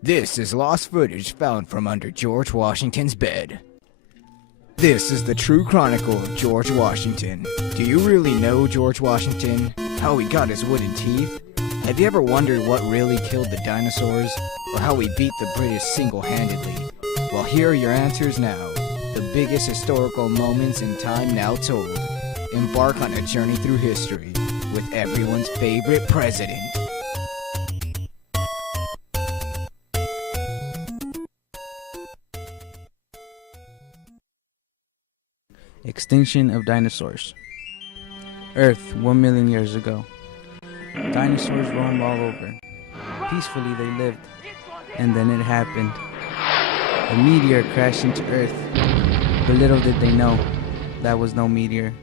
This is lost footage found from under George Washington's bed. This is the true chronicle of George Washington. Do you really know George Washington? How he got his wooden teeth? Have you ever wondered what really killed the dinosaurs? Or how he beat the British single-handedly? Well, here are your answers now. The biggest historical moments in time now told. Embark on a journey through history with everyone's favorite president. Extinction of dinosaurs. Earth 1 million years ago. Dinosaurs roamed all over. Peacefully they lived. And then it happened. A meteor crashed into Earth. But little did they know, that was no meteor.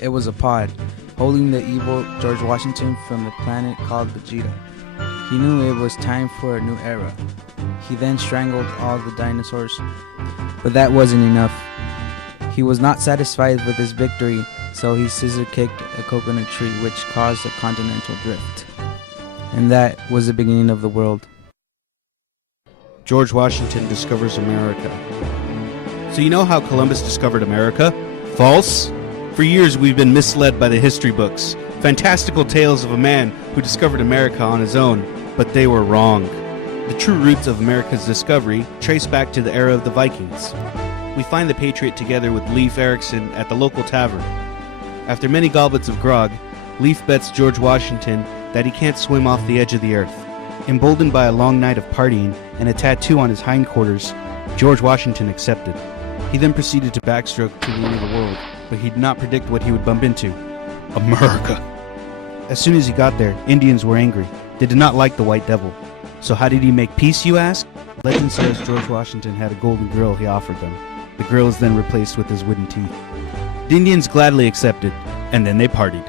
It was a pod, holding the evil George Washington from the planet called Vegeta. He knew it was time for a new era. He then strangled all the dinosaurs. But that wasn't enough. He was not satisfied with his victory, so he scissor-kicked a coconut tree, which caused a continental drift. And that was the beginning of the world. George Washington discovers America. So you know how Columbus discovered America? False? For years we've been misled by the history books. Fantastical tales of a man who discovered America on his own, but they were wrong. The true roots of America's discovery trace back to the era of the Vikings. We find the Patriot together with Leif Erikson at the local tavern. After many goblets of grog, Leif bets George Washington that he can't swim off the edge of the earth. Emboldened by a long night of partying and a tattoo on his hindquarters, George Washington accepted. He then proceeded to backstroke to the end of the world, but he did not predict what he would bump into. America. As soon as he got there, Indians were angry. They did not like the White Devil. So how did he make peace, you ask? Legend says George Washington had a golden grill he offered them. The grill is then replaced with his wooden teeth. The Indians gladly accepted, and then they partied.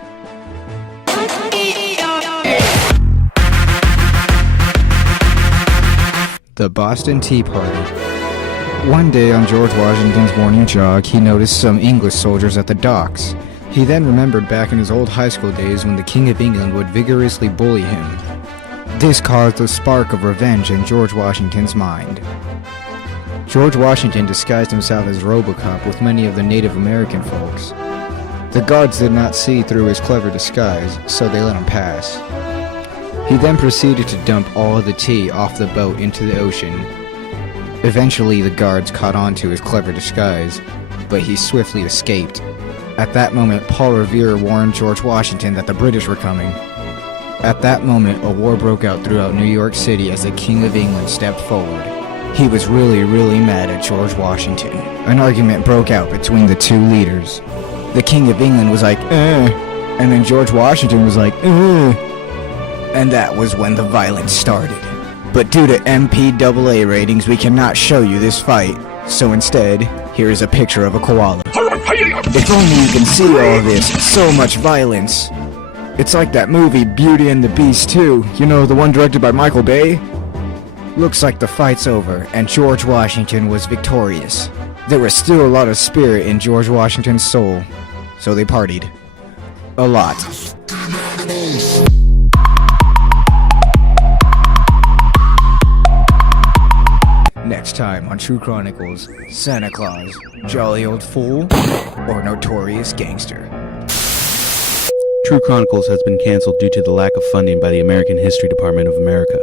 The Boston Tea Party. One day on George Washington's morning jog, he noticed some English soldiers at the docks. He then remembered back in his old high school days when the King of England would vigorously bully him. This caused a spark of revenge in George Washington's mind. George Washington disguised himself as Robocop with many of the Native American folks. The guards did not see through his clever disguise, so they let him pass. He then proceeded to dump all of the tea off the boat into the ocean. Eventually, the guards caught on to his clever disguise, but he swiftly escaped. At that moment, Paul Revere warned George Washington that the British were coming. At that moment, a war broke out throughout New York City as the King of England stepped forward. He was really mad at George Washington. An argument broke out between the two leaders. The King of England was like, and then George Washington was like, and that was when the violence started. But due to MPAA ratings, we cannot show you this fight. So instead, here is a picture of a koala. If only you can see all this, so much violence. It's like that movie Beauty and the Beast 2, you know, the one directed by Michael Bay? Looks like the fight's over, and George Washington was victorious. There was still a lot of spirit in George Washington's soul, so they partied. A lot. Next time on True Chronicles, Santa Claus, Jolly Old Fool, or Notorious Gangster. True Chronicles has been canceled due to the lack of funding by the American History Department of America.